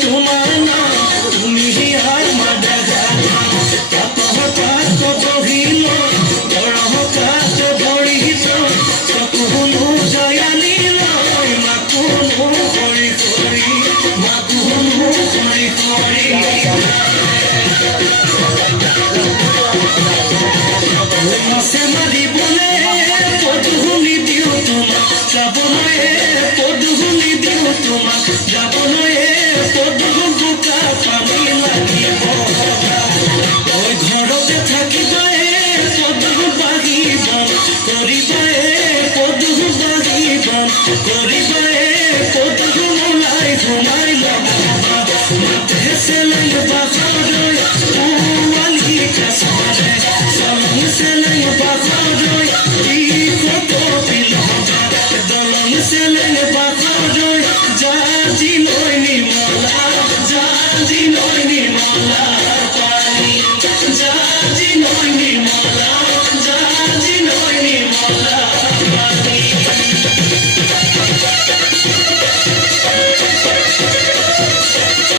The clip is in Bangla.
তোমার নাম তুমি আর মাদা জানা তাপহতার তো বহিল বড়হতার তো বড়িত চকুনো জয়ালি লয় মাকুনো হৰি হৰি মাকুনো হৰি হৰি মাছে মাৰিবলে পদুলি দিওঁ তোমাক যাবলৈ পদুলি দিওঁ তোমাক যাবলৈ পদু বোকা পানী লাগিব তই ঘৰতে থাকিবাই পদু বাঢ়িব কৰিবাই পদু বাঢ়িব কৰি